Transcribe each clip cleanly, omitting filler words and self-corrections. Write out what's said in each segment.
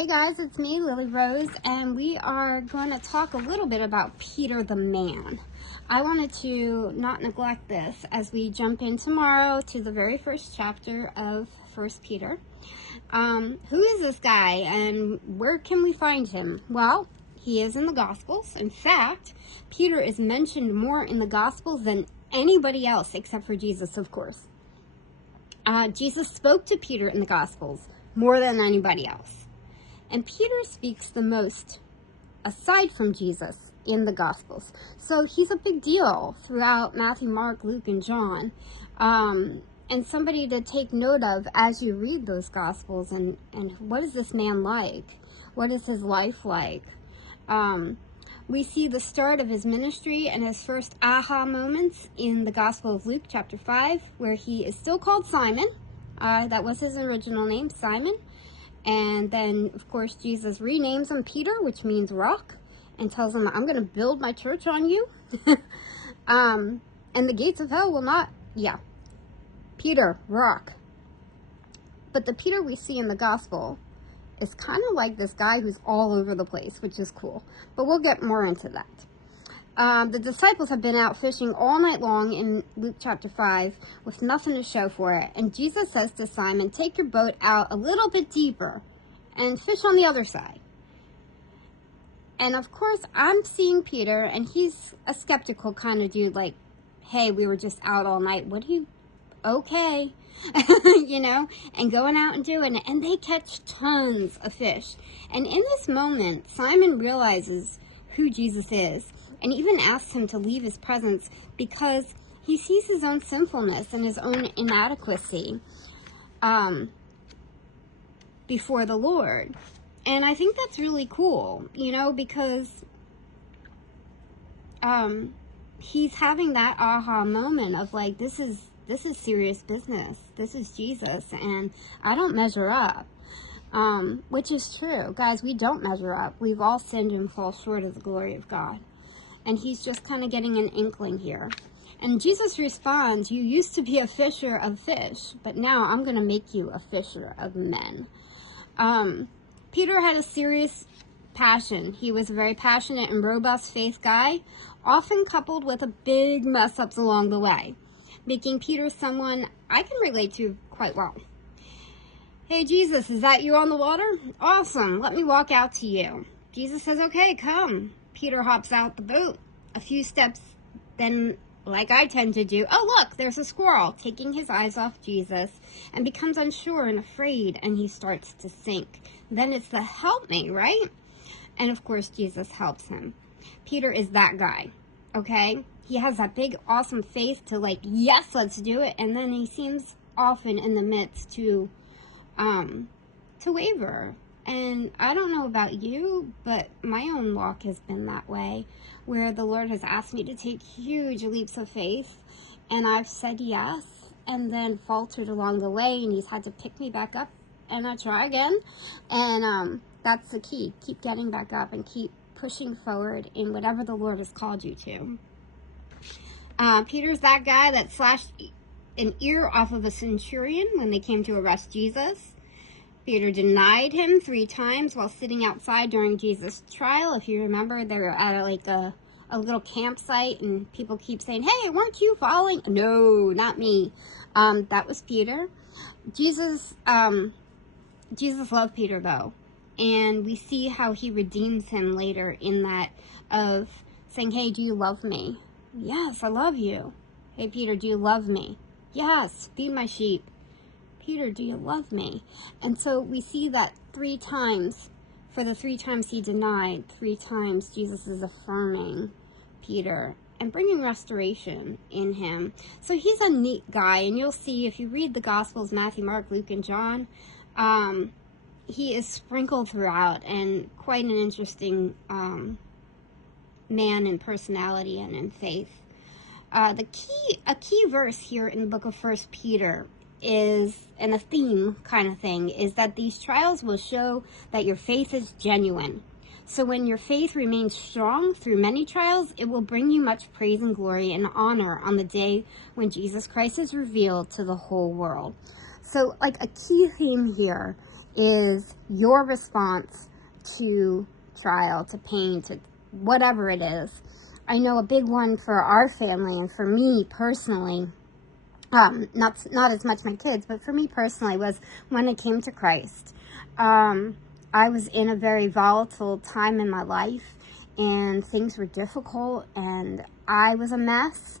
Hey guys, it's me, Lily Rose, and we are going to talk a little bit about Peter the man. I wanted to not neglect this as we jump in tomorrow to the very first chapter of 1 Peter. Who is this guy and where can we find him? Well, he is in the Gospels. In fact, Peter is mentioned more in the Gospels than anybody else except for Jesus, of course. Jesus spoke to Peter in the Gospels more than anybody else. And Peter speaks the most, aside from Jesus, in the Gospels. So he's a big deal throughout Matthew, Mark, Luke, and John. And somebody to take note of as you read those Gospels. And what is this man like? What is his life like? We see the start of his ministry and his first aha moments in the Gospel of Luke, chapter 5, where he is still called Simon. That was his original name, Simon. And then, of course, Jesus renames him Peter, which means rock, and tells him, I'm going to build my church on you. And the gates of hell will not, Peter, rock. But the Peter we see in the gospel is kind of like this guy who's all over the place, which is cool. But we'll get more into that. The disciples have been out fishing all night long in Luke chapter 5 with nothing to show for it. And Jesus says to Simon, take your boat out a little bit deeper and fish on the other side. And of course, I'm seeing Peter, and he's a skeptical kind of dude, like, hey, we were just out all night. What do you, okay, and going out and doing it. And they catch tons of fish. And in this moment, Simon realizes who Jesus is. And even asks him to leave his presence because he sees his own sinfulness and his own inadequacy before the Lord. And I think that's really cool, because he's having that aha moment of like, this is serious business. This is Jesus, and I don't measure up. Which is true. Guys, we don't measure up. We've all sinned and fall short of the glory of God. And he's just kind of getting an inkling here. And Jesus responds, you used to be a fisher of fish, but now I'm going to make you a fisher of men. Peter had a serious passion. He was a very passionate and robust faith guy, often coupled with a big mess-ups along the way, making Peter someone I can relate to quite well. Hey, Jesus, is that you on the water? Awesome. Let me walk out to you. Jesus says, okay, come. Peter hops out the boat a few steps, then, like I tend to do, oh, look, there's a squirrel, taking his eyes off Jesus, and becomes unsure and afraid, and he starts to sink. Then it's the help me, right? And, of course, Jesus helps him. Peter is that guy, okay? He has that big, awesome faith to, like, yes, let's do it, and then he seems often in the midst to waver. And I don't know about you, but my own walk has been that way, where the Lord has asked me to take huge leaps of faith, and I've said yes, and then faltered along the way, and he's had to pick me back up, and I try again. And that's the key. Keep getting back up and keep pushing forward in whatever the Lord has called you to. Peter's that guy that slashed an ear off of a centurion when they came to arrest Jesus. Peter denied him 3 times while sitting outside during Jesus' trial. If you remember, they were at a little campsite, and people keep saying, hey, weren't you following? No, not me. That was Peter. Jesus loved Peter, though. And we see how he redeems him later in that of saying, hey, do you love me? Yes, I love you. Hey, Peter, do you love me? Yes, feed my sheep. Peter, do you love me? And so we see that 3 times, for the 3 times he denied, 3 times Jesus is affirming Peter and bringing restoration in him. So he's a neat guy, and you'll see if you read the Gospels, Matthew, Mark, Luke, and John, he is sprinkled throughout, and quite an interesting man in personality and in faith. A key verse here in the book of 1 Peter is, and a theme kind of thing, is that these trials will show that your faith is genuine. So when your faith remains strong through many trials, it will bring you much praise and glory and honor on the day when Jesus Christ is revealed to the whole world. So like a key theme here is your response to trial, to pain, to whatever it is. I know a big one for our family and for me personally, not as much my kids, but for me personally, was when I came to Christ. I was in a very volatile time in my life, and things were difficult, and I was a mess,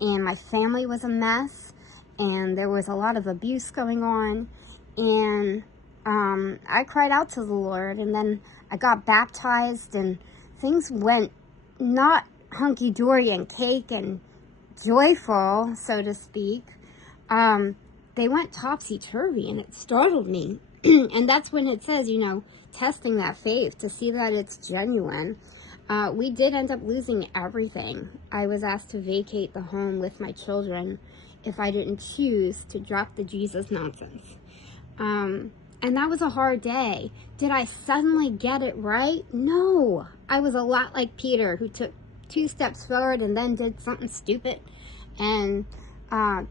and my family was a mess, and there was a lot of abuse going on, and I cried out to the Lord, and then I got baptized, and things went not hunky-dory and cake and joyful, so to speak. They went topsy-turvy, and it startled me. And that's when it says, you know, testing that faith to see that it's genuine. We did end up losing everything. I was asked to vacate the home with my children if I didn't choose to drop the Jesus nonsense. And that was a hard day. Did I suddenly get it right? No. I was a lot like Peter, who took 2 steps forward and then did something stupid, and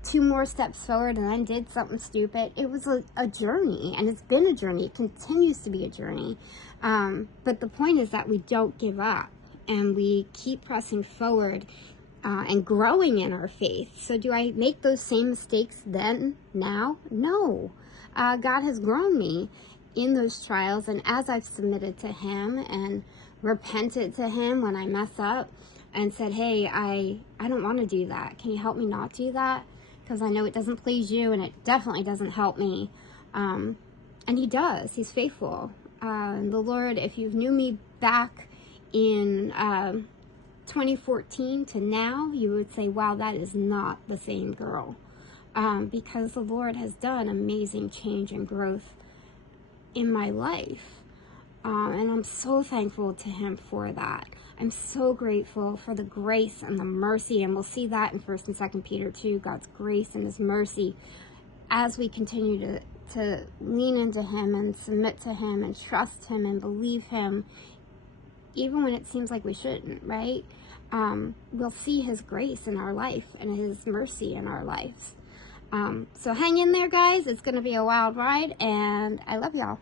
2 more steps forward and then did something stupid. It was a journey, and it's been a journey. It continues to be a journey. But the point is that we don't give up, and we keep pressing forward and growing in our faith. So do I make those same mistakes now? No. God has grown me in those trials, and as I've submitted to Him and repented to Him when I mess up and said, hey, I don't want to do that. Can you help me not do that? Because I know it doesn't please you, and it definitely doesn't help me. And He does. He's faithful. The Lord, if you knew me back in 2014 to now, you would say, wow, that is not the same girl. Because the Lord has done amazing change and growth in my life. And I'm so thankful to Him for that. I'm so grateful for the grace and the mercy, and we'll see that in 1st and 2nd Peter 2, God's grace and His mercy as we continue to lean into Him and submit to Him and trust Him and believe Him, even when it seems like we shouldn't, right? We'll see His grace in our life and His mercy in our lives. So hang in there, guys. It's going to be a wild ride, and I love y'all.